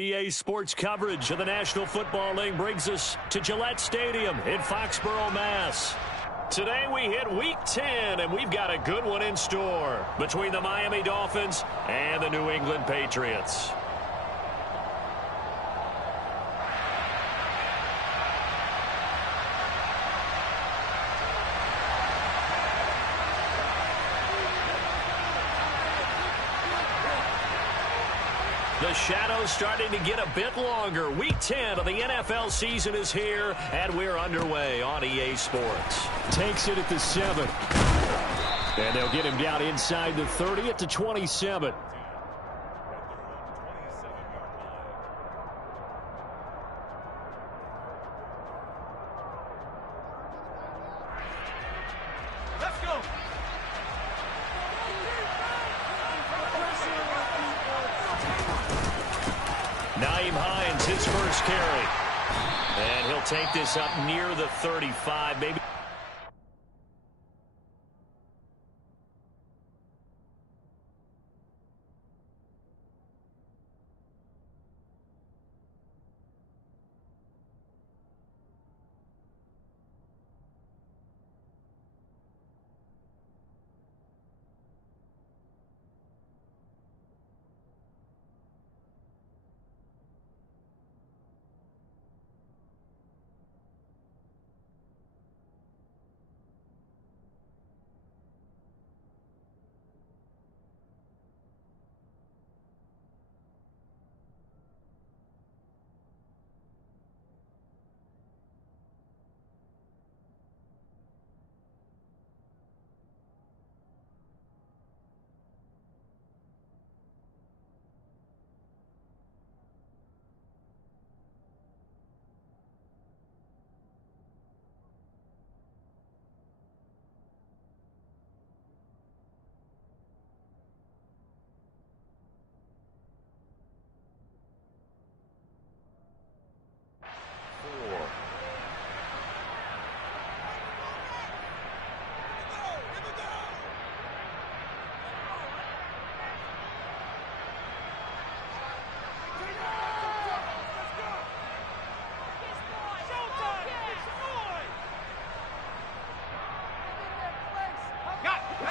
EA Sports coverage of the National Football League brings us to Gillette Stadium in Foxborough, Mass. Today we hit Week 10, and we've got a good one in store between the Miami Dolphins and the New England Patriots. The shadow's starting to get a bit longer. Week 10 of the NFL season is here, and we're underway on EA Sports. Takes it at the 7. And they'll get him down inside the 30 at the 27. His first carry. And he'll take this up near the 35, maybe.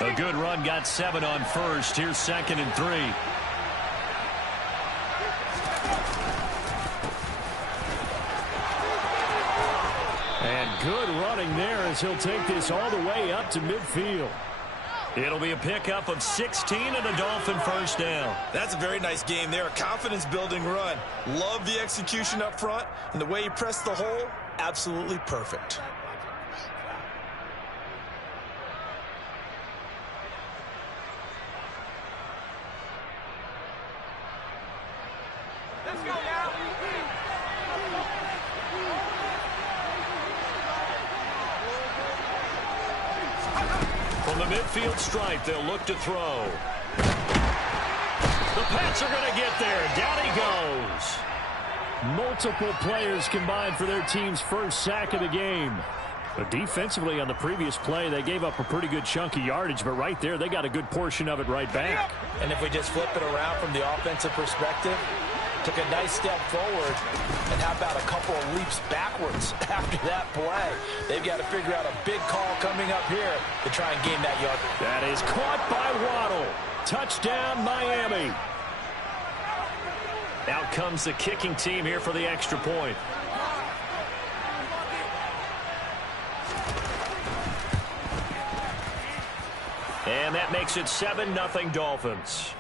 A good run, got 7 on first. Here's 2nd and 3. And good running there as he'll take this all the way up to midfield. It'll be a pickup of 16 and a Dolphin first down. That's a very nice game there. A confidence-building run. Love the execution up front, and the way he pressed the hole, absolutely perfect. From the midfield stripe, they'll look to throw. The Pats are going to get there. Down he goes. Multiple players combined for their team's first sack of the game. But defensively on the previous play, they gave up a pretty good chunk of yardage, but right there, they got a good portion of it right back. And if we just flip it around from the offensive perspective, took a nice step forward, and how about a couple of leaps backwards after that play? They've got to figure out a big call coming up here to try and gain that yard. That is caught by Waddle. Touchdown, Miami. Out comes the kicking team here for the extra point. And that makes it 7-0 Dolphins.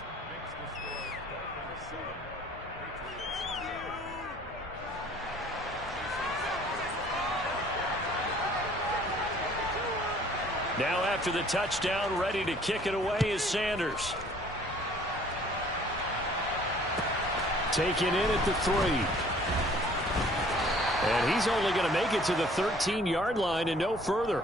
Now after the touchdown, ready to kick it away is Sanders. Taken in at the 3. And he's only going to make it to the 13-yard line and no further.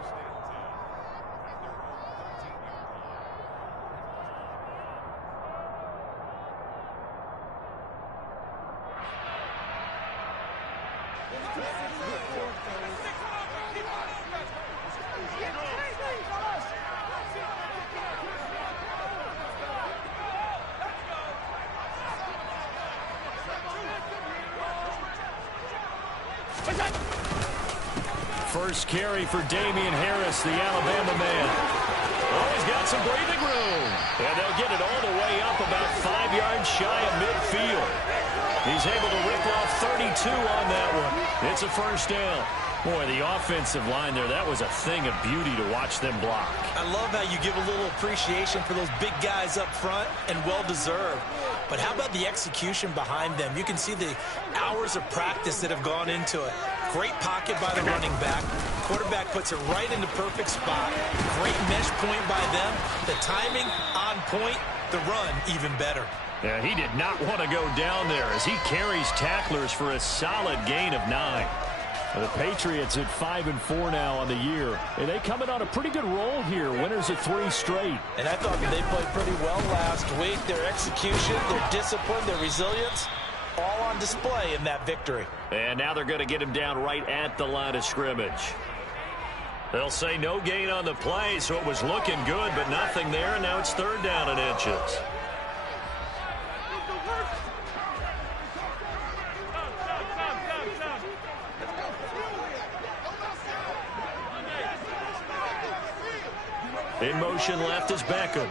First carry for Damian Harris, the Alabama man. Oh, he's got some breathing room. And they'll get it all the way up about 5 yards shy of midfield. He's able to rip off 32 on that one. It's a first down. Boy, the offensive line there, that was a thing of beauty to watch them block. I love how you give a little appreciation for those big guys up front, and well-deserved. But how about the execution behind them? You can see the hours of practice that have gone into it. Great pocket by the running back. Quarterback puts it right in the perfect spot. Great mesh point by them. The timing on point. The run even better. Yeah, he did not want to go down there as he carries tacklers for a solid gain of 9. The Patriots at 5-4 now on the year. And they come in on a pretty good roll here. Winners of 3 straight. And I thought they played pretty well last week. Their execution, their discipline, their resilience, all on display in that victory. And now they're going to get him down right at the line of scrimmage. They'll say no gain on the play, so it was looking good, but nothing there, and now it's 3rd down and inches. In motion left is Beckham.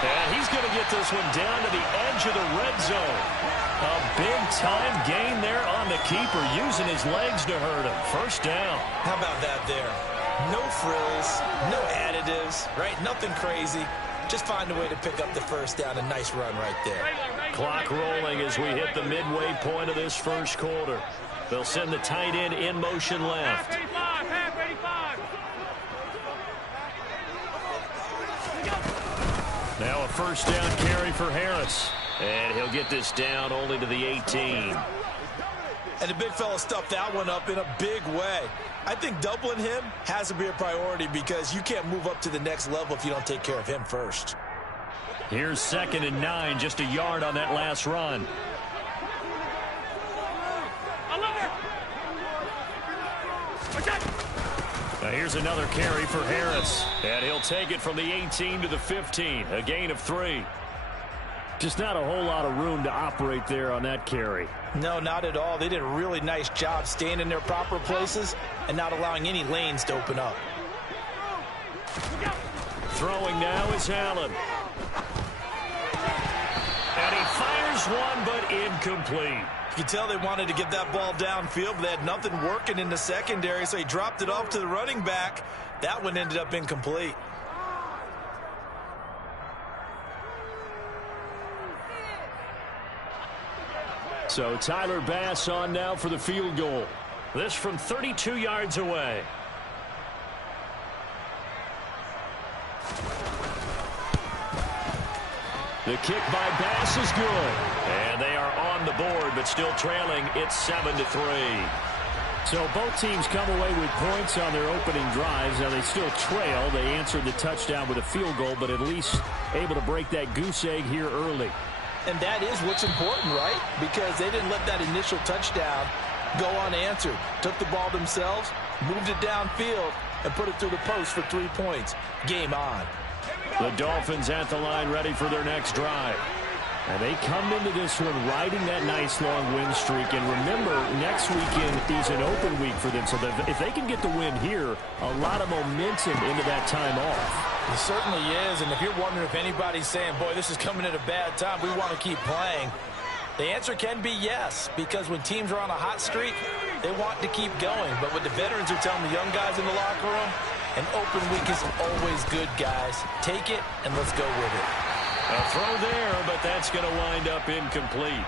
And he's going to get this one down to the edge of the red zone. A big-time gain there on the keeper, using his legs to hurt him. First down. How about that there? No frills, no additives, right? Nothing crazy. Just find a way to pick up the first down. A nice run right there. Clock rolling as we hit the midway point of this first quarter. They'll send the tight end in motion left. Now a first down carry for Harris. And he'll get this down only to the 18. And the big fella stuffed that one up in a big way. I think doubling him has to be a priority because you can't move up to the next level if you don't take care of him first. Here's 2nd and 9, just a yard on that last run. Now here's another carry for Harris. And he'll take it from the 18 to the 15, a gain of 3. Just not a whole lot of room to operate there on that carry. No, not at all. They did a really nice job staying in their proper places and not allowing any lanes to open up. Throwing now is Allen. And he fires one, but incomplete. You can tell they wanted to get that ball downfield, but they had nothing working in the secondary, so he dropped it off to the running back. That one ended up incomplete. So Tyler Bass on now for the field goal. This from 32 yards away. The kick by Bass is good. And they are on the board, but still trailing. It's 7-3. So both teams come away with points on their opening drives. Now they still trail. They answered the touchdown with a field goal, but at least able to break that goose egg here early. And that is what's important, right? Because they didn't let that initial touchdown go unanswered. Took the ball themselves, moved it downfield, and put it through the post for 3 points. Game on. The Dolphins at the line ready for their next drive. And they come into this one riding that nice long win streak. And remember, next weekend is an open week for them. So if they can get the win here, a lot of momentum into that time off. It certainly is, and if you're wondering if anybody's saying, boy, this is coming at a bad time, we want to keep playing, the answer can be yes, because when teams are on a hot streak, they want to keep going. But what the veterans are telling the young guys in the locker room, an open week is always good, guys. Take it, and let's go with it. A throw there, but that's going to wind up incomplete.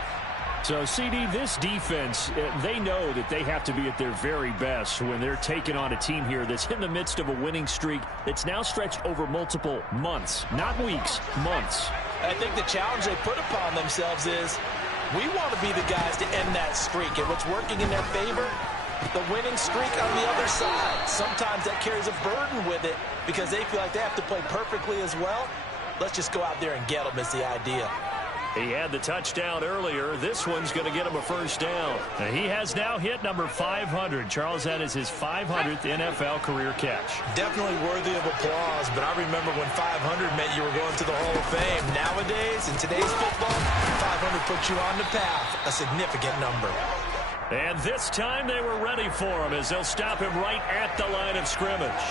So, CD, this defense, they know that they have to be at their very best when they're taking on a team here that's in the midst of a winning streak that's now stretched over multiple months, not weeks, months. I think the challenge they put upon themselves is we want to be the guys to end that streak. And what's working in their favor? The winning streak on the other side. Sometimes that carries a burden with it because they feel like they have to play perfectly as well. Let's just go out there and get them is the idea. He had the touchdown earlier. This one's going to get him a first down. He has now hit number 500. Charles, that is his 500th NFL career catch. Definitely worthy of applause, but I remember when 500 meant you were going to the Hall of Fame. Nowadays, in today's football, 500 puts you on the path, a significant number. And this time they were ready for him as they'll stop him right at the line of scrimmage.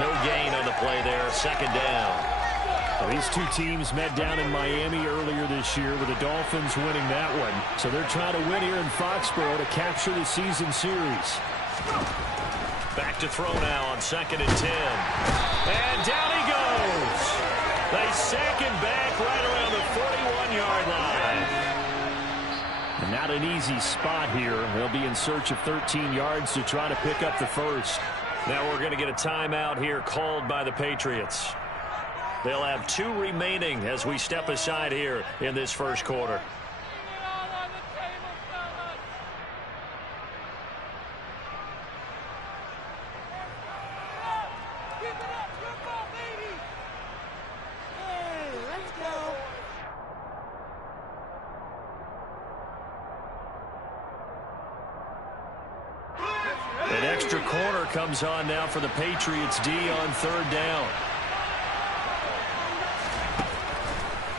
No gain on the play there, second down. Well, these two teams met down in Miami earlier this year with the Dolphins winning that one. So they're trying to win here in Foxborough to capture the season series. Back to throw now on 2nd and 10. And down he goes. They sack him back right around the 41-yard line. And not an easy spot here. They'll be in search of 13 yards to try to pick up the first. Now we're going to get a timeout here called by the Patriots. They'll have 2 remaining as we step aside here in this first quarter. An extra corner comes on now for the Patriots D on 3rd down.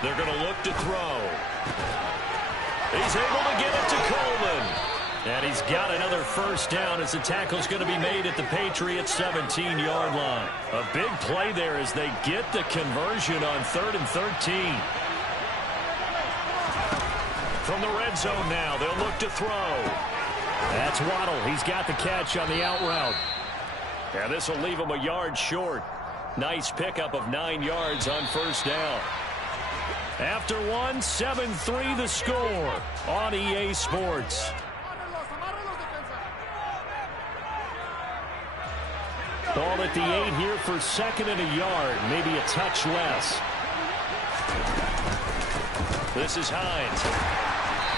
They're going to look to throw. He's able to get it to Coleman. And he's got another first down as the tackle's going to be made at the Patriots 17-yard line. A big play there as they get the conversion on 3rd and 13. From the red zone now, they'll look to throw. That's Waddle. He's got the catch on the out route. And this will leave him a yard short. Nice pickup of 9 yards on first down. After one, 7-3 the score on EA Sports. Ball at the 8 here for 2nd and a yard, maybe a touch less. This is Hines.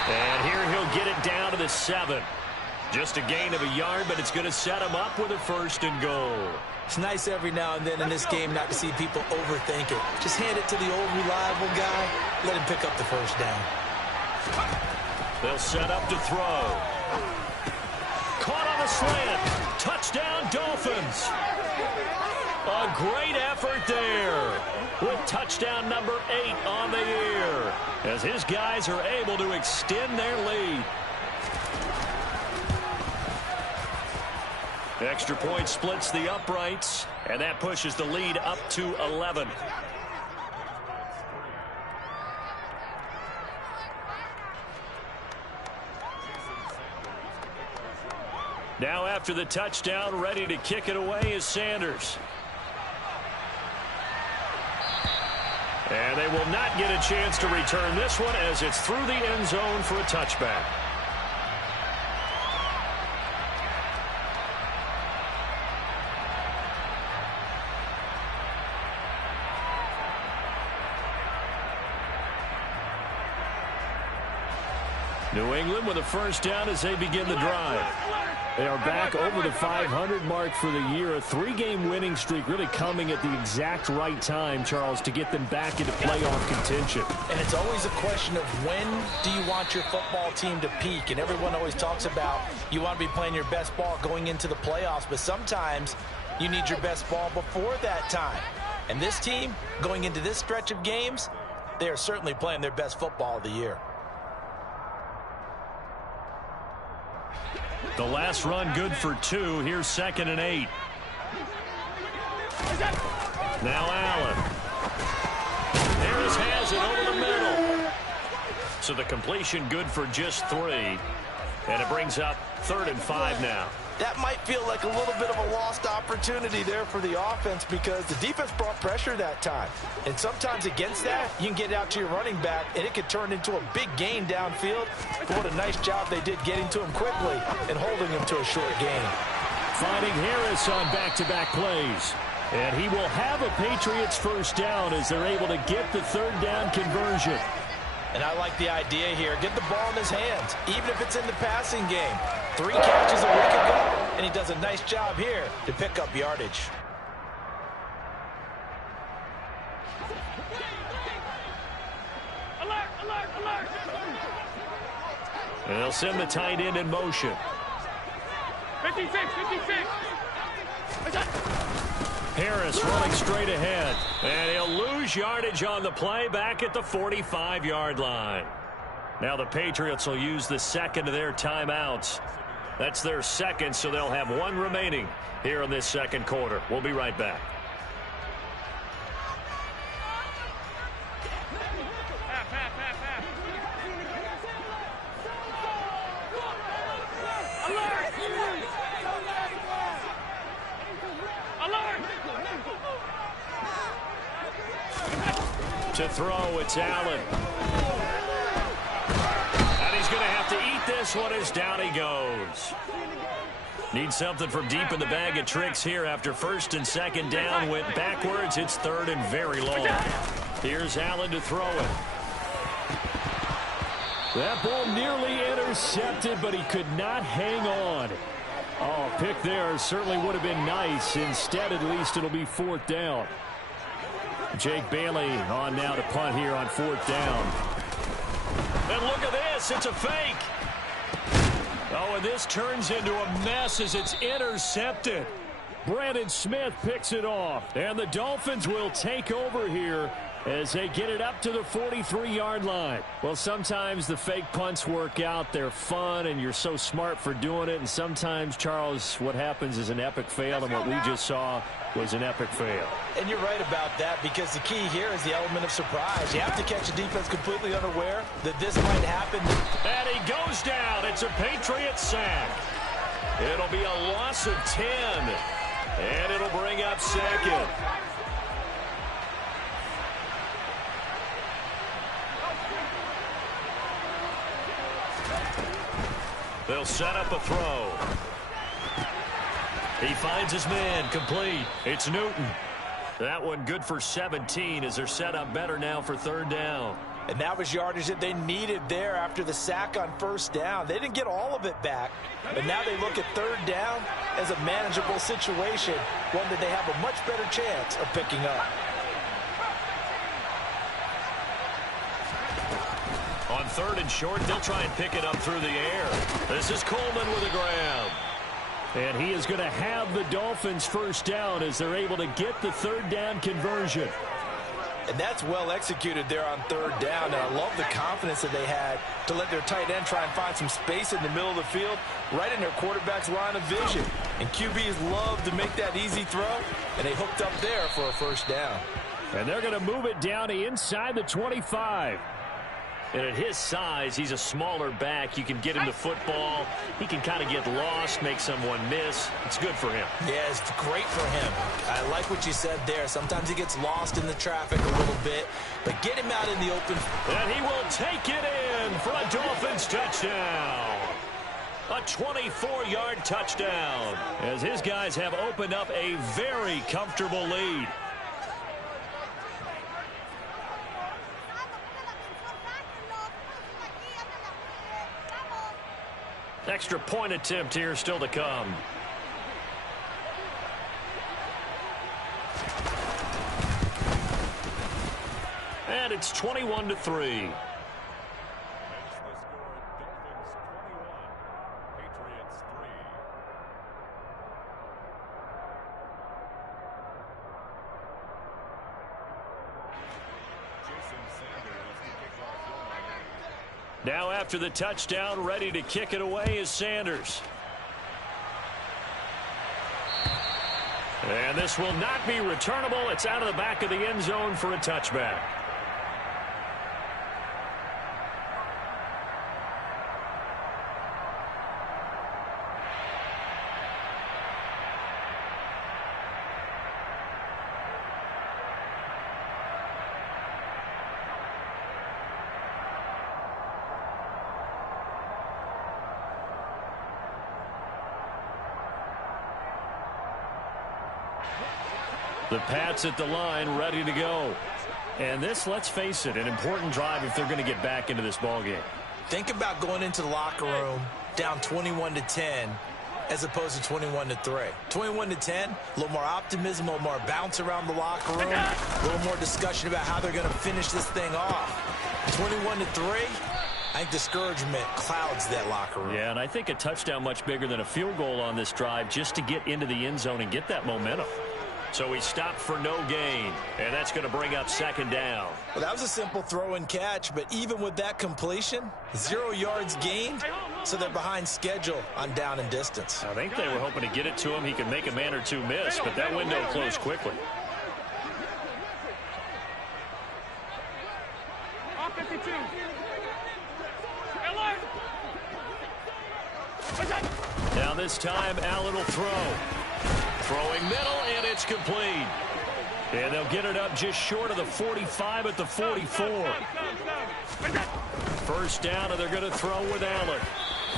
And here he'll get it down to the 7. Just a gain of a yard, but it's going to set him up with a 1st and goal. It's nice every now and then in this game not to see people overthink it. Just hand it to the old reliable guy. Let him pick up the first down. They'll set up to throw. Caught on the slant. Touchdown, Dolphins. A great effort there with touchdown number 8 on the year as his guys are able to extend their lead. Extra point splits the uprights, and that pushes the lead up to 11. Now after the touchdown, ready to kick it away is Sanders. And they will not get a chance to return this one as it's through the end zone for a touchback. New England with a first down as they begin the drive. They are back over the 500 mark for the year. A 3-game winning streak really coming at the exact right time, Charles, to get them back into playoff contention. And it's always a question of when do you want your football team to peak? And everyone always talks about you want to be playing your best ball going into the playoffs, but sometimes you need your best ball before that time. And this team, going into this stretch of games, they are certainly playing their best football of the year. The last run good for 2. Here's 2nd and 8. Now Allen. Harris has it over the middle. So the completion good for just 3. And it brings up 3rd and 5 now. That might feel like a little bit of a lost opportunity there for the offense because the defense brought pressure that time. And sometimes against that, you can get out to your running back, and it could turn into a big gain downfield. But what a nice job they did getting to him quickly and holding him to a short gain. Finding Harris on back-to-back plays. And he will have a Patriots first down as they're able to get the 3rd down conversion. And I like the idea here. Get the ball in his hands, even if it's in the passing game. 3 catches a week ago, and he does a nice job here to pick up yardage. And they'll send the tight end in motion. 56. Harris running straight ahead. And he'll lose yardage on the play back at the 45-yard line. Now the Patriots will use the second of their timeouts. That's their second, so they'll have one remaining here in this second quarter. We'll be right back. To throw, it's Allen. And he's going to have to eat this one as down he goes. Need something from deep in the bag of tricks here after first and second down went backwards. It's third and very long. Here's Allen to throw it. That ball nearly intercepted, but he could not hang on. Oh, pick there certainly would have been nice. Instead, at least it'll be fourth down. Jake Bailey on now to punt here on fourth down. And look at this. It's a fake. Oh, and this turns into a mess as it's intercepted. Brandon Smith picks it off. And the Dolphins will take over here as they get it up to the 43-yard line. Well, sometimes the fake punts work out. They're fun, and you're so smart for doing it. And sometimes, Charles, what happens is an epic fail, and what we just saw was an epic fail. And you're right about that, because the key here is the element of surprise. You have to catch a defense completely unaware that this might happen. And he goes down. It's a Patriot sack. It'll be a loss of 10. And it'll bring up second. They'll set up a throw. He finds his man, complete. It's Newton. That one good for 17 as they're set up better now for third down. And that was yardage that they needed there after the sack on first down. They didn't get all of it back, but now they look at third down as a manageable situation, one that they have a much better chance of picking up. On third and short, they'll try and pick it up through the air. This is Coleman with a grab. And he is going to have the Dolphins first down as they're able to get the third down conversion. And that's well executed there on third down. And I love the confidence that they had to let their tight end try and find some space in the middle of the field, right in their quarterback's line of vision. And QBs love to make that easy throw, and they hooked up there for a first down. And they're going to move it down to inside the 25. And at his size, he's a smaller back. You can get him to football. He can kind of get lost, make someone miss. It's good for him. Yeah, it's great for him. I like what you said there. Sometimes he gets lost in the traffic a little bit, but get him out in the open. And he will take it in for a Dolphins touchdown. A 24-yard touchdown as his guys have opened up a very comfortable lead. Extra point attempt here still to come. And it's 21-3. Now after the touchdown, ready to kick it away is Sanders. And this will not be returnable. It's out of the back of the end zone for a touchback. The Pats at the line, ready to go. And this, let's face it, an important drive if they're going to get back into this ballgame. Think about going into the locker room down 21-10 as opposed to 21-3. 21-10, a little more optimism, a little more bounce around the locker room, a little more discussion about how they're going to finish this thing off. 21-3. I think discouragement clouds that locker room. Yeah, and I think a touchdown much bigger than a field goal on this drive just to get into the end zone and get that momentum. So he stopped for no gain, and that's going to bring up second down. Well, that was a simple throw and catch, but even with that completion, 0 yards gained, so they're behind schedule on down and distance. I think they were hoping to get it to him. He could make a man or two miss, but that window closed quickly. Now this time, Allen will throw. Throwing middle, and it's complete. And they'll get it up just short of the 45 at the 44. First down, and they're going to throw with Allen.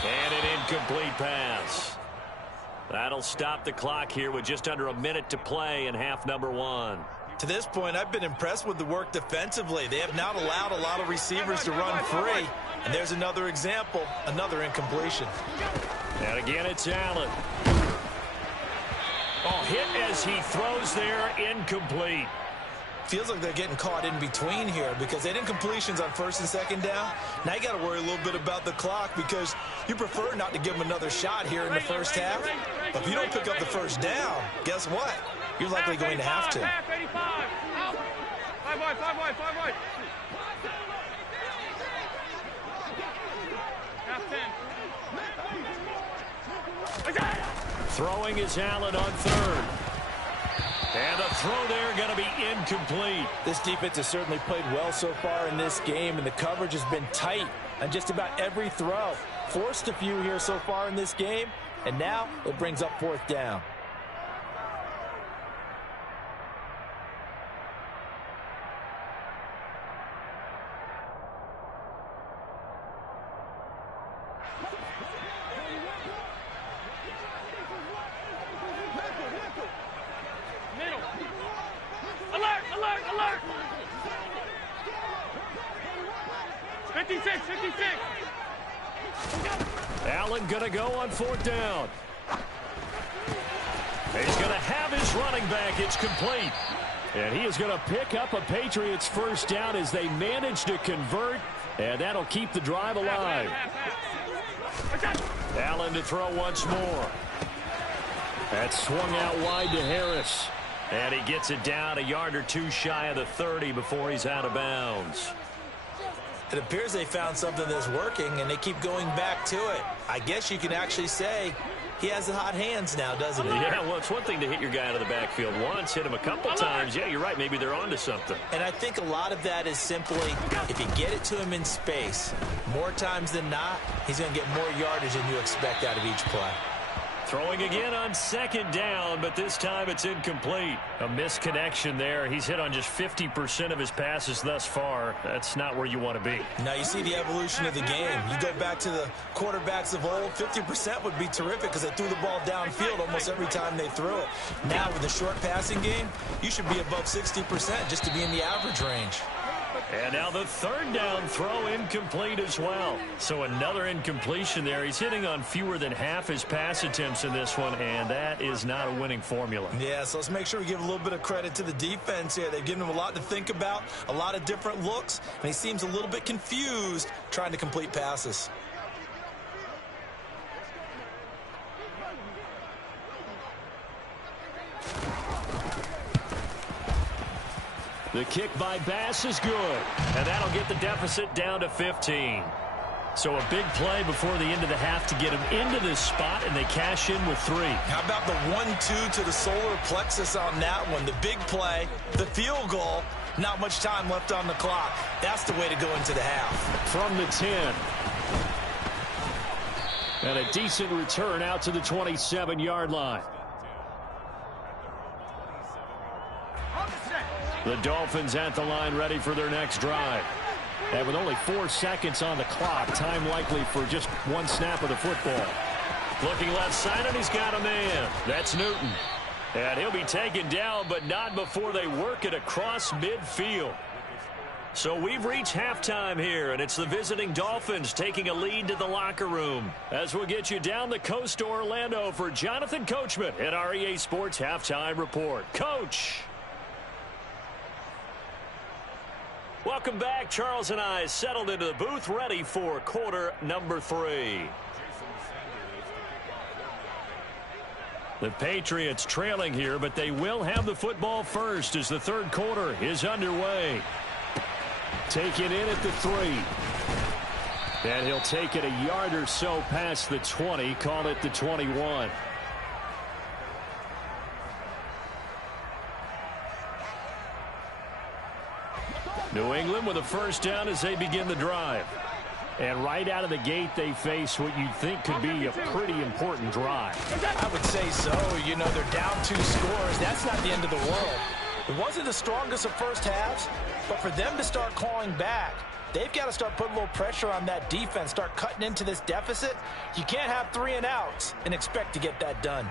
And an incomplete pass. That'll stop the clock here with just under a minute to play in half number 1. To this point, I've been impressed with the work defensively. They have not allowed a lot of receivers to run free. And there's another example, another incompletion. And again, it's Allen. Oh, hit as he throws there, incomplete. Feels like they're getting caught in between here because they did incompletions on first and second down. Now you got to worry a little bit about the clock because you prefer not to give them another shot here in the first half. But if you don't pick up the first down, guess what? You're likely going to have to. Half 85. 5 wide, 5 wide, 5 wide. Half 10. Throwing is Allen on third. And the throw there going to be incomplete. This defense has certainly played well so far in this game, and the coverage has been tight on just about every throw. Forced a few here so far in this game, and now it brings up fourth down. Alert, alert, alert. 56, 56. Allen going to go on fourth down. He's going to have his running back. It's complete. And he is going to pick up a Patriots first down as they manage to convert. And that'll keep the drive alive. Allen to throw once more. That swung out wide to Harris. And he gets it down a yard or two shy of the 30 before he's out of bounds. It appears they found something that's working, and they keep going back to it. I guess you can actually say he has the hot hands now, doesn't he? Yeah, well, it's one thing to hit your guy out of the backfield once, hit him a couple times. Yeah, you're right. Maybe they're onto something. And I think a lot of that is simply if you get it to him in space, more times than not, he's going to get more yardage than you expect out of each play. Throwing again on second down, but this time it's incomplete. A misconnection there. He's hit on just 50% of his passes thus far. That's not where you want to be. Now you see the evolution of the game. You go back to the quarterbacks of old, 50% would be terrific because they threw the ball downfield almost every time they threw it. Now with the short passing game, you should be above 60% just to be in the average range. And now the third down throw incomplete as well. So another incompletion there. He's hitting on fewer than half his pass attempts in this one, and that is not a winning formula. Yeah, so let's make sure we give a little bit of credit to the defense here. They've given him a lot to think about, a lot of different looks, and he seems a little bit confused trying to complete passes. The kick by Bass is good, and that'll get the deficit down to 15. So a big play before the end of the half to get him into this spot, and they cash in with 3. How about the 1-2 to the solar plexus on that one? The big play, the field goal, not much time left on the clock. That's the way to go into the half. From the 10. And a decent return out to the 27-yard line. The Dolphins at the line ready for their next drive. And with only 4 seconds on the clock, time likely for just one snap of the football. Looking left side, and he's got a man. That's Newton. And he'll be taken down, but not before they work it across midfield. So we've reached halftime here, and it's the visiting Dolphins taking a lead to the locker room. As we'll get you down the coast to Orlando for Jonathan Coachman at our EA Sports Halftime Report. Coach. Welcome back. Charles and I settled into the booth, ready for quarter number 3. The Patriots trailing here, but they will have the football first as the third quarter is underway. Taken in at the 3. And he'll take it a yard or so past the 20, call it the 21. New England with a first down as they begin the drive. And right out of the gate, they face what you'd think could be a pretty important drive. I would say so. You know, they're down 2 scores. That's not the end of the world. It wasn't the strongest of first halves, but for them to start clawing back, they've got to start putting a little pressure on that defense, start cutting into this deficit. You can't have 3 and outs and expect to get that done.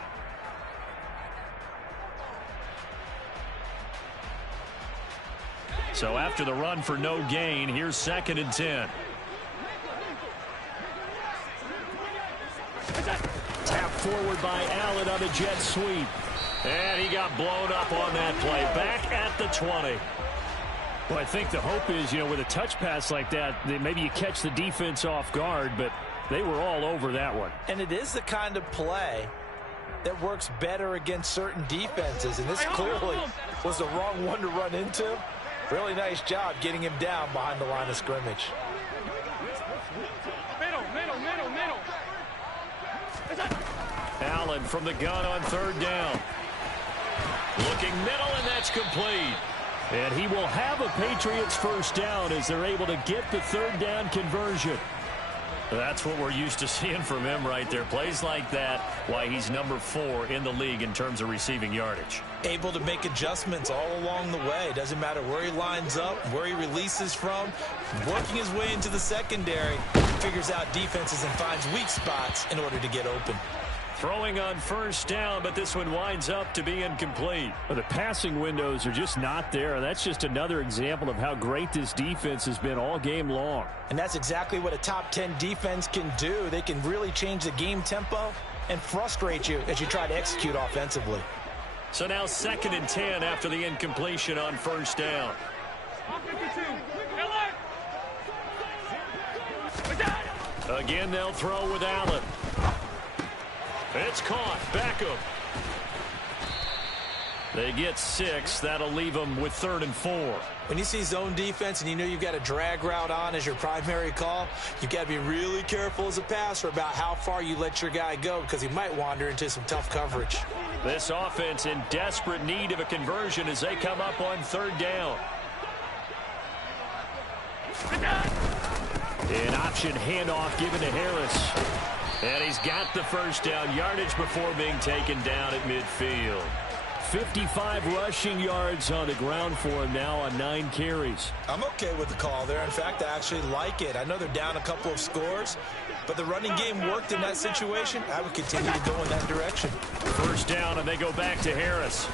So after the run for no gain, here's 2nd and 10. Tap forward by Allen on the jet sweep. And he got blown up on that play. Back at the 20. Well, I think the hope is, with a touch pass like that, maybe you catch the defense off guard, but they were all over that one. And it is the kind of play that works better against certain defenses, and this clearly was the wrong one to run into. Really nice job getting him down behind the line of scrimmage. Middle. Allen from the gun on 3rd down. Looking middle, and that's complete. And he will have a Patriots first down as they're able to get the 3rd down conversion. That's what we're used to seeing from him right there. Plays like that, why he's number 4 in the league in terms of receiving yardage. Able to make adjustments all along the way. Doesn't matter where he lines up, where he releases from. Working his way into the secondary, figures out defenses and finds weak spots in order to get open. Throwing on first down, but this one winds up to be incomplete. Well, the passing windows are just not there. That's just another example of how great this defense has been all game long. And that's exactly what a top 10 defense can do. They can really change the game tempo and frustrate you as you try to execute offensively. So now 2nd and 10 after the incompletion on first down. Again, they'll throw with Allen. It's caught. Beckham. They get 6. That'll leave them with 3rd and 4. When you see zone defense and you know you've got a drag route on as your primary call, you've got to be really careful as a passer about how far you let your guy go because he might wander into some tough coverage. This offense in desperate need of a conversion as they come up on 3rd down. An option handoff given to Harris. And he's got the first down yardage before being taken down at midfield. 55 rushing yards on the ground for him now on 9 carries. I'm okay with the call there. In fact, I actually like it. I know they're down a couple of scores, but the running game worked in that situation. I would continue to go in that direction. First down, and they go back to Harris.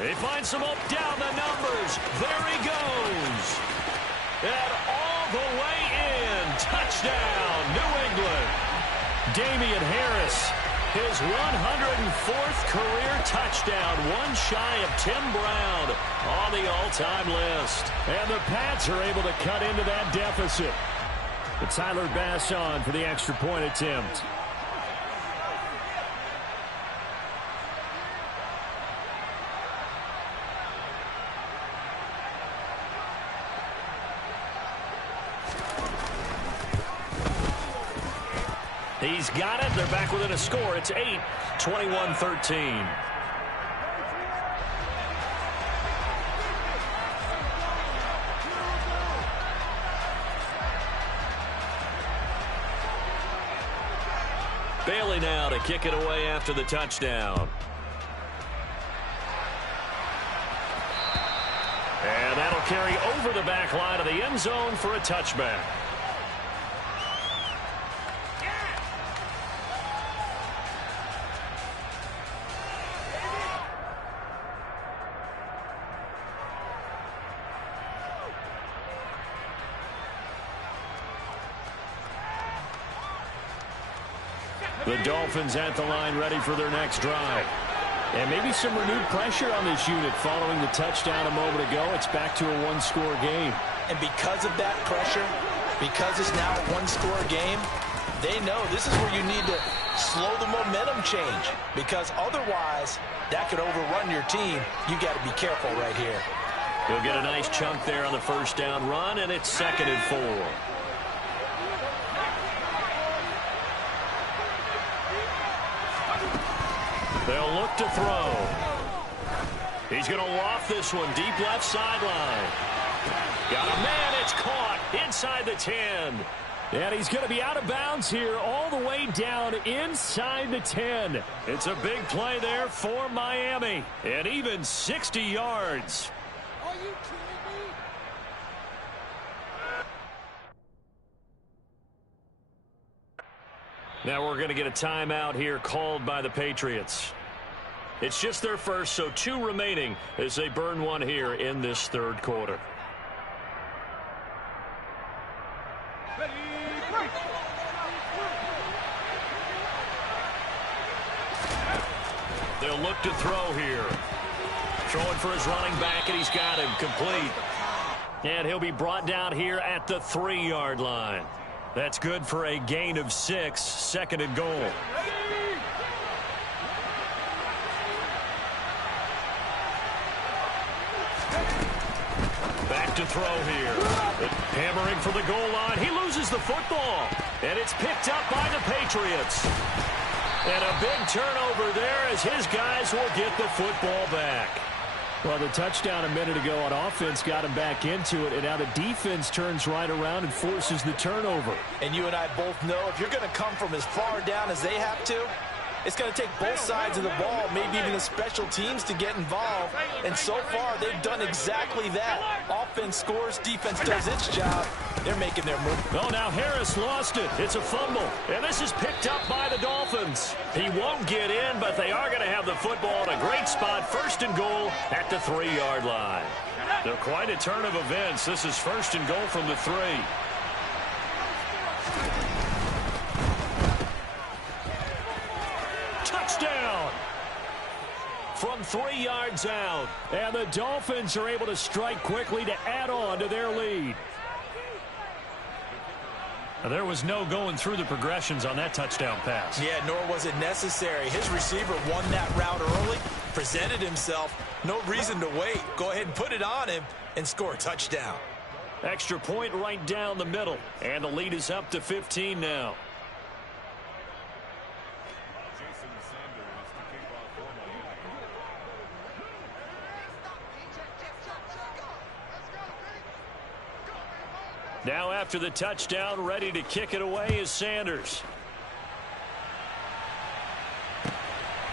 He finds some up down the numbers. There he goes. And all the way in. Touchdown, New England. Damian Harris, his 104th career touchdown, one shy of Tim Brown on the all-time list. And the Pats are able to cut into that deficit. But Tyler Bass on for the extra point attempt. He's got it. They're back within a score. It's 8, 21-13. Bailey now to kick it away after the touchdown. And that'll carry over the back line of the end zone for a touchback. The Dolphins at the line ready for their next drive. And maybe some renewed pressure on this unit following the touchdown a moment ago. It's back to a one-score game. And because of that pressure, because it's now a one-score game, they know this is where you need to slow the momentum change, because otherwise that could overrun your team. You got to be careful right here. He'll get a nice chunk there on the first down run, and it's 2nd and 4. They'll look to throw. He's going to loft this one deep left sideline. Got a man. It's caught inside the 10. And he's going to be out of bounds here all the way down inside the 10. It's a big play there for Miami. And even 60 yards. Are you kidding me? Now we're going to get a timeout here called by the Patriots. It's just their first, so 2 remaining as they burn one here in this 3rd quarter. Ready, break. They'll look to throw here. Throwing for his running back, and he's got him complete. And he'll be brought down here at the 3-yard line. That's good for a gain of 6, 2nd and goal. Back to throw here. Hammering for the goal line. He loses the football. And it's picked up by the Patriots. And a big turnover there as his guys will get the football back. Well, the touchdown a minute ago on offense got him back into it, and now the defense turns right around and forces the turnover. And you and I both know if you're going to come from as far down as they have to, it's going to take both sides of the ball, maybe even the special teams, to get involved. And so far, they've done exactly that. Offense scores, defense does its job. They're making their move. Oh, now Harris lost it. It's a fumble. And this is picked up by the Dolphins. He won't get in, but they are going to have the football in a great spot. 1st and goal at the 3-yard line. They're quite a turn of events. This is 1st and goal from the 3. Touchdown! From 3 yards out. And the Dolphins are able to strike quickly to add on to their lead. There was no going through the progressions on that touchdown pass. Yeah, nor was it necessary. His receiver won that route early, presented himself. No reason to wait. Go ahead and put it on him and score a touchdown. Extra point right down the middle. And the lead is up to 15 now. Now after the touchdown, ready to kick it away is Sanders.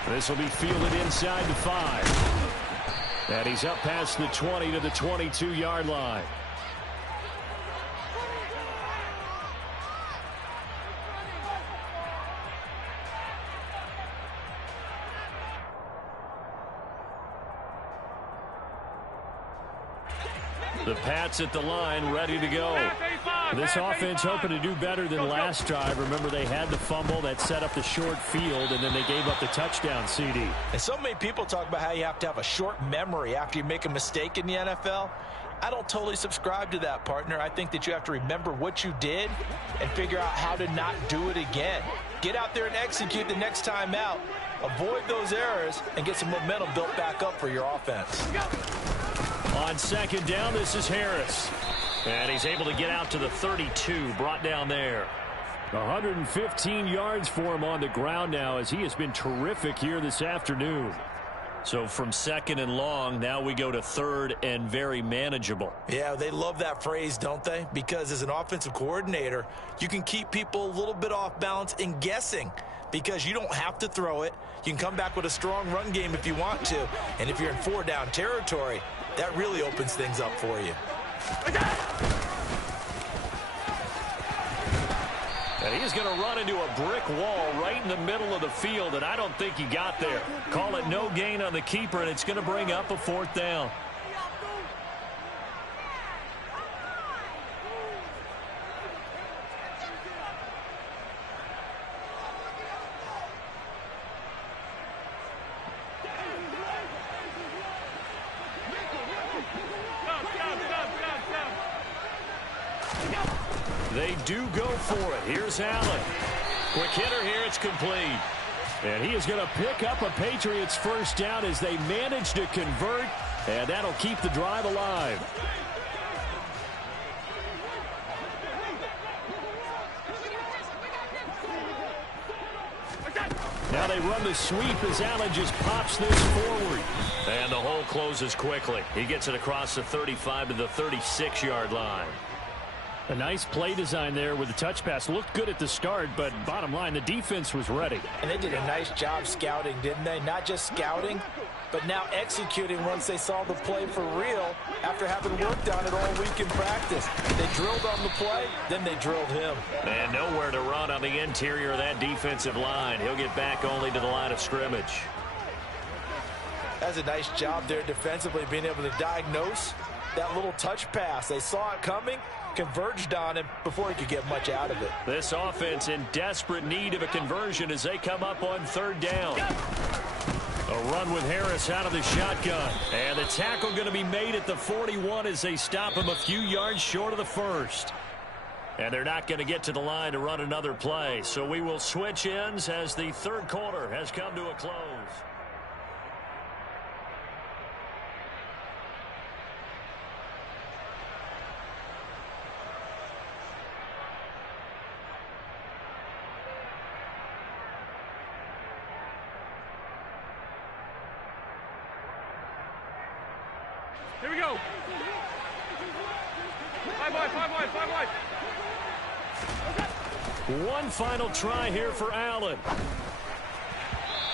This will be fielded inside the 5. And he's up past the 20 to the 22-yard line. The Pats at the line, ready to go. This offense hoping to do better than last drive. Remember, they had the fumble that set up the short field, and then they gave up the touchdown CD. And so many people talk about how you have to have a short memory after you make a mistake in the NFL. I don't totally subscribe to that, partner. I think that you have to remember what you did and figure out how to not do it again. Get out there and execute the next time out. Avoid those errors and get some momentum built back up for your offense. On 2nd down, this is Harris. And he's able to get out to the 32, brought down there. 115 yards for him on the ground now, as he has been terrific here this afternoon. So from 2nd and long, now we go to 3rd and very manageable. Yeah, they love that phrase, don't they? Because as an offensive coordinator, you can keep people a little bit off balance and guessing, because you don't have to throw it. You can come back with a strong run game if you want to. And if you're in 4-down territory, that really opens things up for you. And he's going to run into a brick wall right in the middle of the field, and I don't think he got there. Call it no gain on the keeper, and it's going to bring up a 4th down. They do go for it. Here's Allen. Quick hitter here. It's complete. And he is going to pick up a Patriots first down as they manage to convert, and that'll keep the drive alive. Now they run the sweep as Allen just pops this forward. And the hole closes quickly. He gets it across the 35 to the 36-yard line. A nice play design there with the touch pass. Looked good at the start, but bottom line, the defense was ready. And they did a nice job scouting, didn't they? Not just scouting, but now executing once they saw the play for real after having worked on it all week in practice. They drilled on the play, then they drilled him. And nowhere to run on the interior of that defensive line. He'll get back only to the line of scrimmage. That's a nice job there defensively, being able to diagnose that little touch pass. They saw it coming, converged on him before he could get much out of it. This offense in desperate need of a conversion as they come up on third down. A run with Harris out of the shotgun. And the tackle going to be made at the 41 as they stop him a few yards short of the first. And they're not going to get to the line to run another play. So we will switch ends as the third quarter has come to a close. Here we go. Five wide. One final try here for Allen.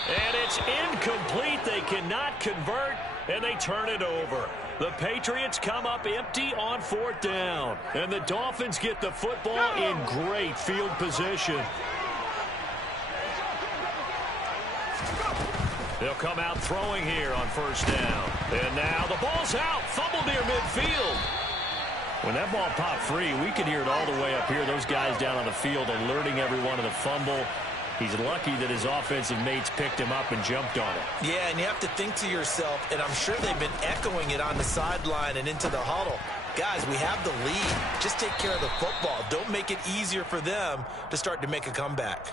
And it's incomplete. They cannot convert, and they turn it over. The Patriots come up empty on fourth down. And the Dolphins get the football in great field position. They'll come out throwing here on first down. And now the ball's out. Fumbled near midfield. When that ball popped free, we could hear it all the way up here. Those guys down on the field alerting everyone of the fumble. He's lucky that his offensive mates picked him up and jumped on it. Yeah, and you have to think to yourself, and I'm sure they've been echoing it on the sideline and into the huddle. Guys, we have the lead. Just take care of the football. Don't make it easier for them to start to make a comeback.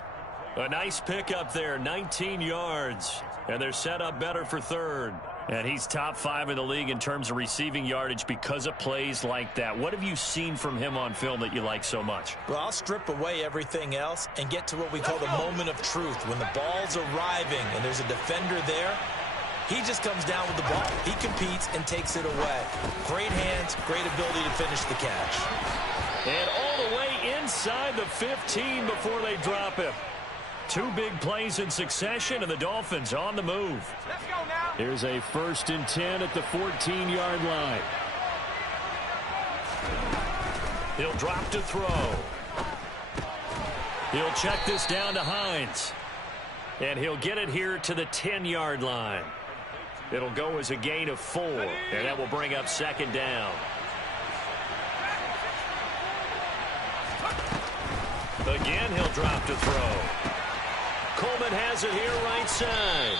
A nice pickup there, 19 yards. And they're set up better for third. And he's top 5 in the league in terms of receiving yardage because of plays like that. What have you seen from him on film that you like so much? Well, I'll strip away everything else and get to what we call the moment of truth. When the ball's arriving and there's a defender there, he just comes down with the ball. He competes and takes it away. Great hands, great ability to finish the catch. And all the way inside the 15 before they drop him. 2 big plays in succession, and the Dolphins on the move. Let's go now. Here's a 1st and 10 at the 14-yard line. He'll drop to throw. He'll check this down to Hines. And he'll get it here to the 10-yard line. It'll go as a gain of 4, and that will bring up 2nd down. Again, he'll drop to throw. Coleman has it here right side.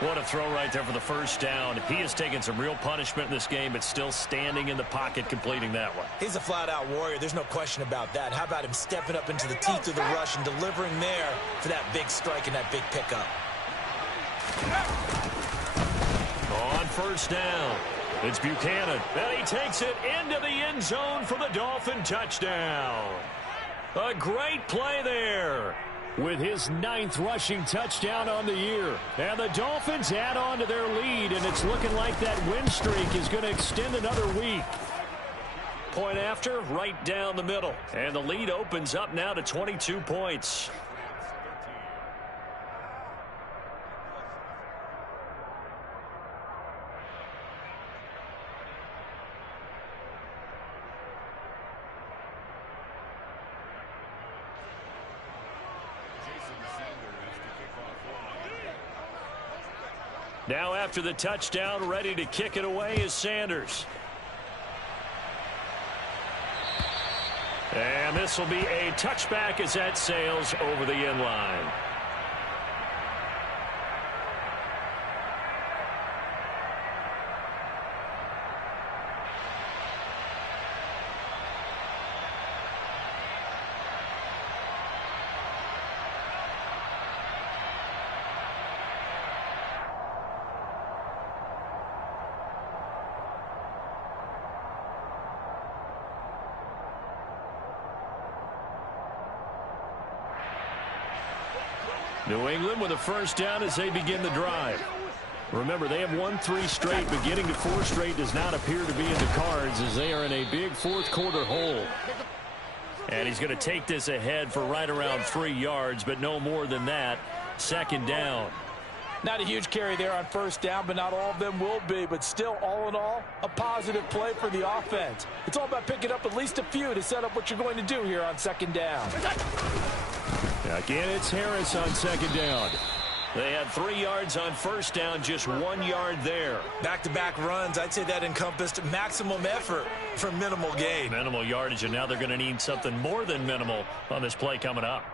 What a throw right there for the first down. He has taken some real punishment in this game, but still standing in the pocket completing that one. He's a flat-out warrior. There's no question about that. How about him stepping up into the teeth of the rush and delivering there for that big strike and that big pickup? On first down, it's Buchanan. And he takes it into the end zone for the Dolphin touchdown. A great play there, with his 9th rushing touchdown on the year. And the Dolphins add on to their lead, and it's looking like that win streak is going to extend another week. Point after, right down the middle. And the lead opens up now to 22 points. Now after the touchdown, ready to kick it away is Sanders. And this will be a touchback as that sails over the end line. New England with a first down as they begin the drive. Remember, they have won 3 straight, but getting to 4 straight does not appear to be in the cards as they are in a big fourth-quarter hole. And he's going to take this ahead for right around 3 yards, but no more than that. Second down. Not a huge carry there on first down, but not all of them will be. But still, all in all, a positive play for the offense. It's all about picking up at least a few to set up what you're going to do here on second down. Again, it's Harris on second down. They had 3 yards on first down, just 1 yard there. Back-to-back runs, I'd say that encompassed maximum effort for minimal gain. Minimal yardage, and now they're going to need something more than minimal on this play coming up.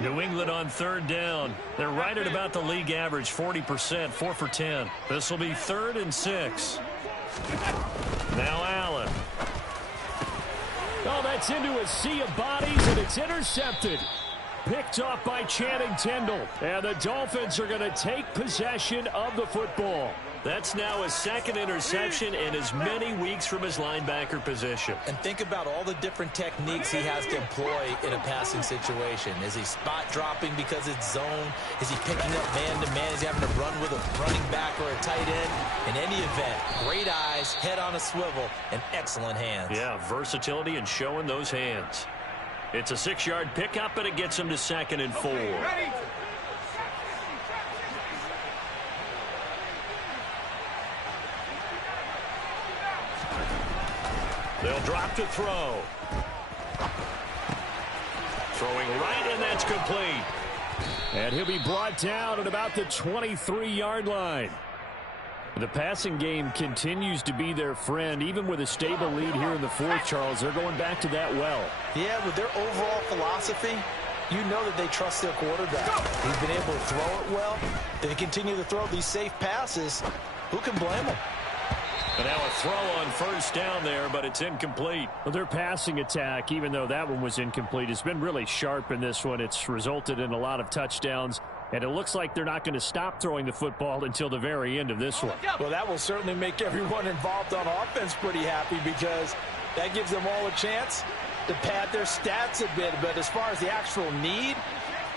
New England on third down. They're right at about the league average, 40%, 4 for 10. This will be 3rd and 6. Now Allen. Oh, that's into a sea of bodies, and it's intercepted. Picked off by Channing Tindall. And the Dolphins are going to take possession of the football. That's now his 2nd interception in as many weeks from his linebacker position. And think about all the different techniques he has to employ in a passing situation. Is he spot dropping because it's zone? Is he picking up man-to-man? Is he having to run with a running back or a tight end? In any event, great eyes, head on a swivel, and excellent hands. Yeah, versatility and showing those hands. It's a 6-yard pickup, and it gets him to 2nd and 4. They'll drop to throw. Throwing right, and that's complete. And he'll be brought down at about the 23-yard line. The passing game continues to be their friend. Even with a stable lead here in the 4th, Charles, they're going back to that well. Yeah, with their overall philosophy, you know that they trust their quarterback. He's been able to throw it well. They continue to throw these safe passes. Who can blame them? And now a throw on first down there, but it's incomplete. Well, their passing attack, even though that one was incomplete, has been really sharp in this one. It's resulted in a lot of touchdowns, and it looks like they're not going to stop throwing the football until the very end of this one. Well, that will certainly make everyone involved on offense pretty happy because that gives them all a chance to pad their stats a bit. But as far as the actual need,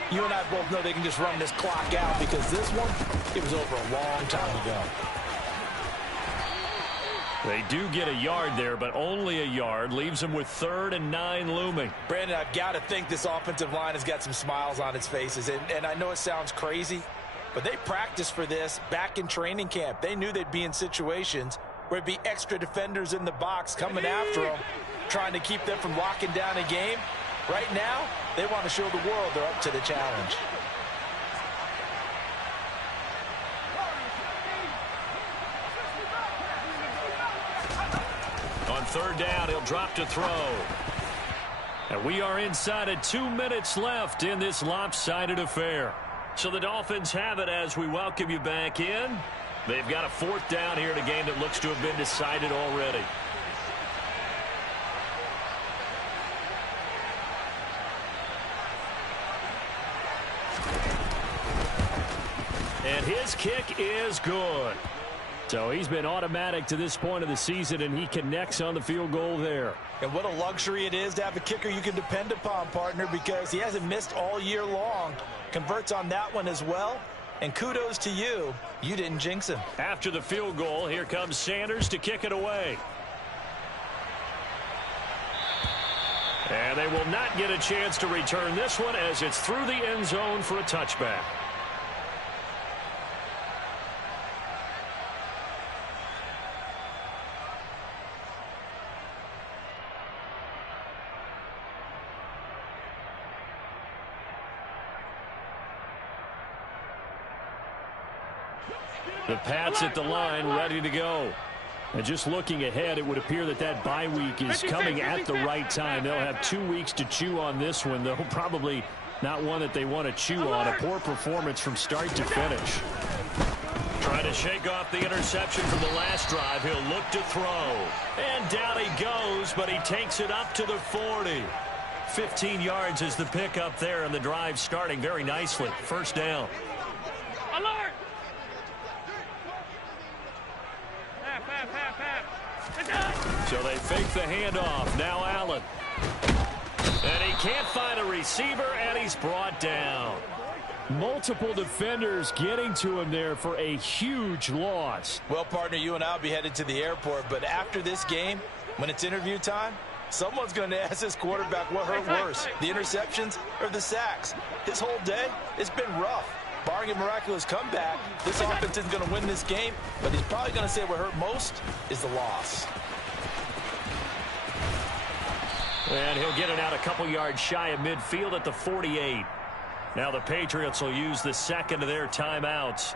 you and I both know they can just run this clock out because this one, it was over a long time ago. They do get a yard there, but only a yard. Leaves them with 3rd and 9 looming. Brandon, I've got to think this offensive line has got some smiles on its faces. And I know it sounds crazy, but they practiced for this back in training camp. They knew they'd be in situations where it'd be extra defenders in the box coming after them, trying to keep them from locking down a game. Right now, they want to show the world they're up to the challenge. On third down, he'll drop to throw. And we are inside of 2 minutes left in this lopsided affair. So the Dolphins have it as we welcome you back in. They've got a 4th down here in a game that looks to have been decided already. And his kick is good. So he's been automatic to this point of the season, and he connects on the field goal there. And what a luxury it is to have a kicker you can depend upon, partner, because he hasn't missed all year long. Converts on that one as well. And kudos to you. You didn't jinx him. After the field goal, here comes Sanders to kick it away. And they will not get a chance to return this one as it's through the end zone for a touchback. The Pats at the line, ready to go. And just looking ahead, it would appear that that bye week is coming at the right time. They'll have 2 weeks to chew on this one, though probably not one that they want to chew on. A poor performance from start to finish. Trying to shake off the interception from the last drive. He'll look to throw. And down he goes, but he takes it up to the 40. 15 yards is the pickup there, and the drive starting very nicely. First down. Alert! So they fake the handoff. Now Allen. And he can't find a receiver, and he's brought down. Multiple defenders getting to him there for a huge loss. Well, partner, you and I will be headed to the airport, but after this game, when it's interview time, someone's going to ask this quarterback what hurt worse, the interceptions or the sacks. His whole day, it's been rough. Barring a miraculous comeback, this offense isn't going to win this game, but he's probably going to say what hurt most is the loss. And he'll get it out a couple yards shy of midfield at the 48. Now the Patriots will use the second of their timeouts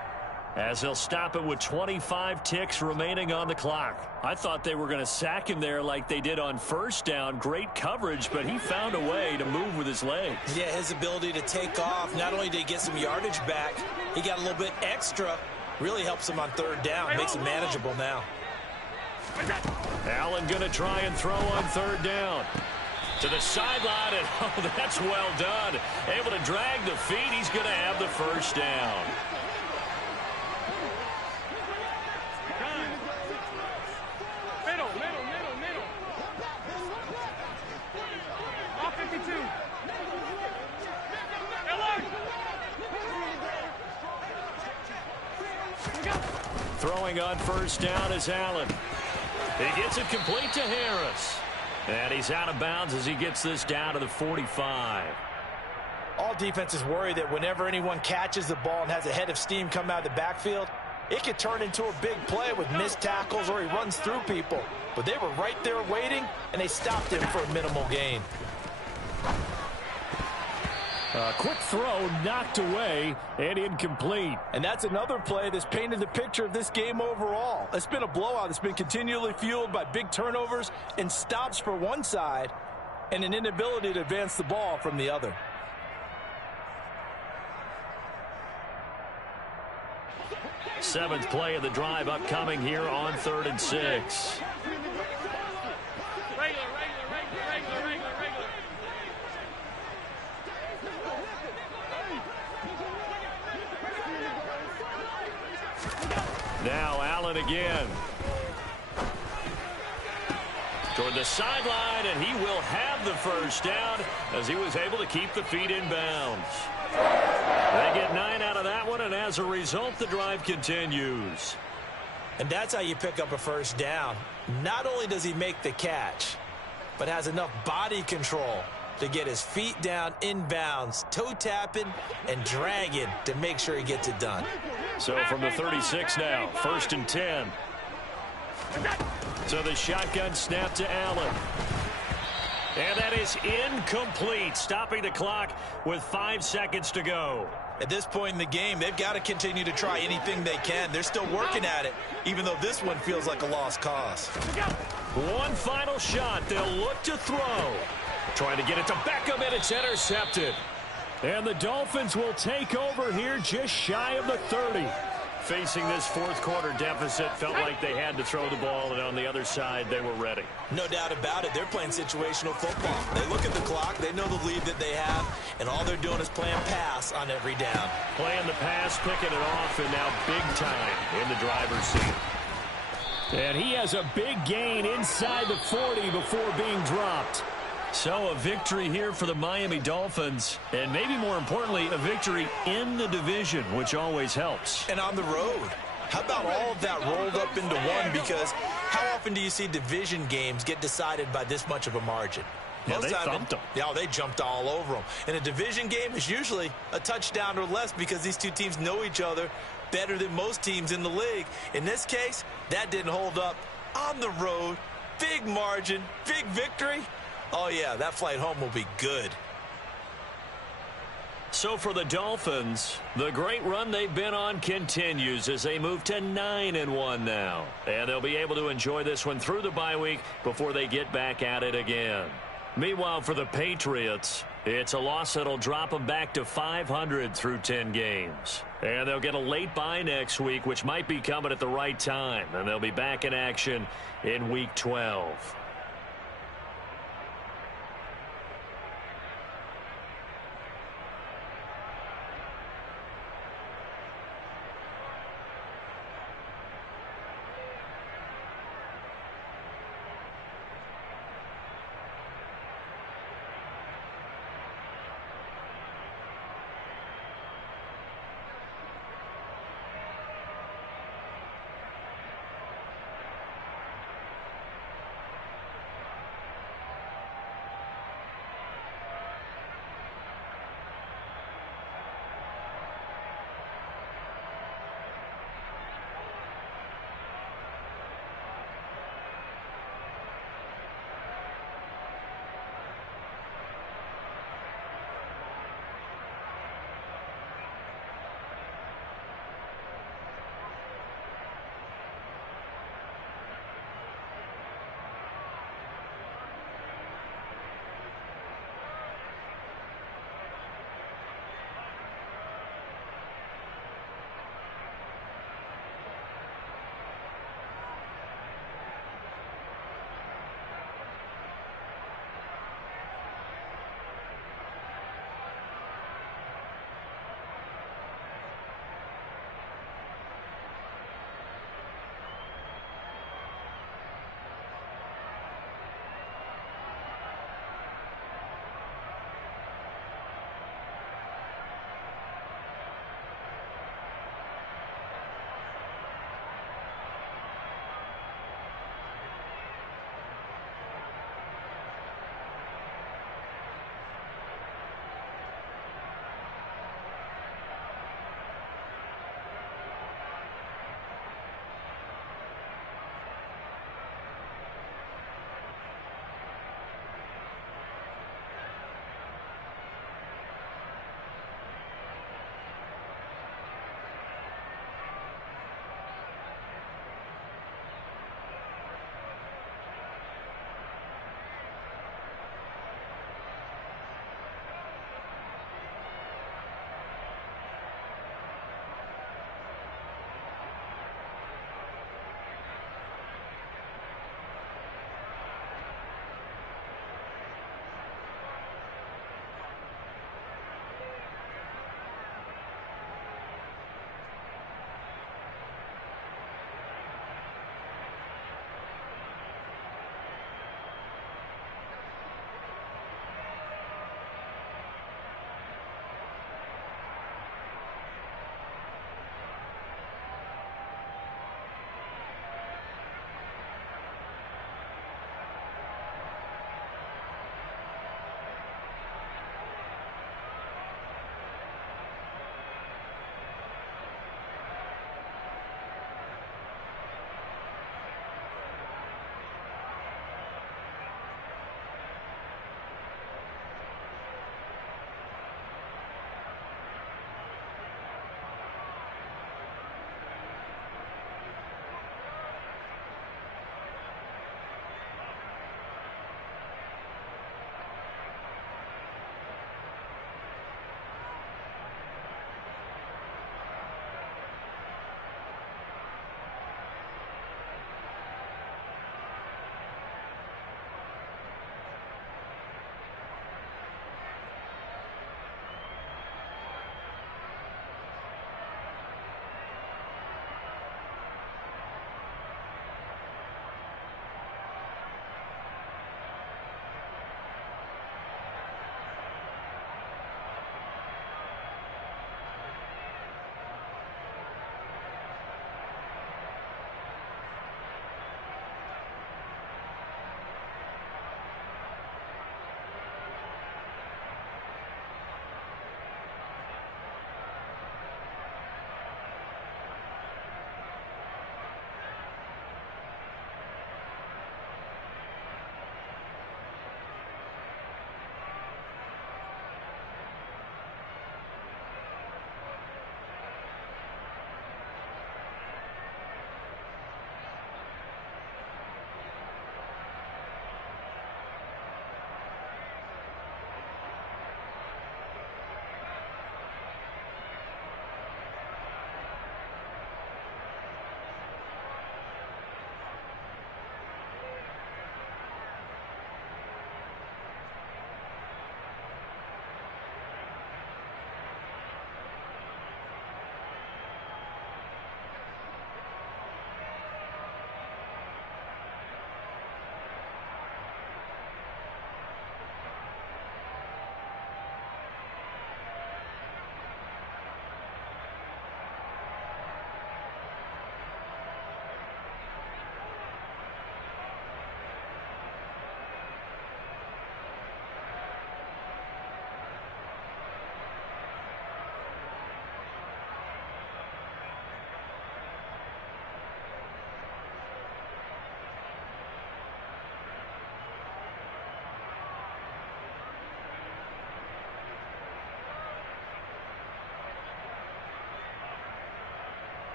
as they'll stop it with 25 ticks remaining on the clock. I thought they were going to sack him there like they did on first down. Great coverage, but he found a way to move with his legs. Yeah, his ability to take off, not only did he get some yardage back, he got a little bit extra. Really helps him on third down, makes it manageable now. Allen going to try and throw on third down. To the sideline, and oh, that's well done. Able to drag the feet. He's going to have the first down. Middle. All 52. Throwing on first down is Allen. He gets it complete to Harris. And he's out of bounds as he gets this down to the 45. All defenses worry that whenever anyone catches the ball and has a head of steam come out of the backfield, it could turn into a big play with missed tackles or he runs through people. But they were right there waiting, and they stopped him for a minimal gain. A quick throw knocked away and incomplete. And that's another play that's painted the picture of this game overall. It's been a blowout. It's been continually fueled by big turnovers and stops for one side and an inability to advance the ball from the other. Seventh play of the drive upcoming here on 3rd and 6. Regular. Now Allen again. Toward the sideline, and he will have the first down as he was able to keep the feet in bounds. They get 9 out of that one, and as a result, the drive continues. And that's how you pick up a first down. Not only does he make the catch, but has enough body control to get his feet down in bounds, toe tapping and dragging to make sure he gets it done. So from the 36 now, 1st and 10. So the shotgun snap to Allen. And that is incomplete, stopping the clock with 5 seconds to go. At this point in the game, they've got to continue to try anything they can. They're still working at it, even though this one feels like a lost cause. One final shot. They'll look to throw. Trying to get it to Beckham, and it's intercepted. And the Dolphins will take over here just shy of the 30. Facing this fourth quarter deficit, felt like they had to throw the ball, and on the other side, they were ready. No doubt about it. They're playing situational football. They look at the clock, they know the lead that they have, and all they're doing is playing pass on every down. Playing the pass, picking it off, and now big time in the driver's seat. And he has a big gain inside the 40 before being dropped. So a victory here for the Miami Dolphins, and maybe more importantly, a victory in the division, which always helps. And on the road. How about all of that rolled up into one? Because how often do you see division games get decided by this much of a margin? Yeah, they thumped them. Yeah, they jumped all over them. And a division game is usually a touchdown or less because these two teams know each other better than most teams in the league. In this case, that didn't hold up. On the road, big margin, big victory. Oh, yeah, that flight home will be good. So for the Dolphins, the great run they've been on continues as they move to 9-1 now. And they'll be able to enjoy this one through the bye week before they get back at it again. Meanwhile, for the Patriots, it's a loss that'll drop them back to 500 through 10 games. And they'll get a late bye next week, which might be coming at the right time. And they'll be back in action in Week 12.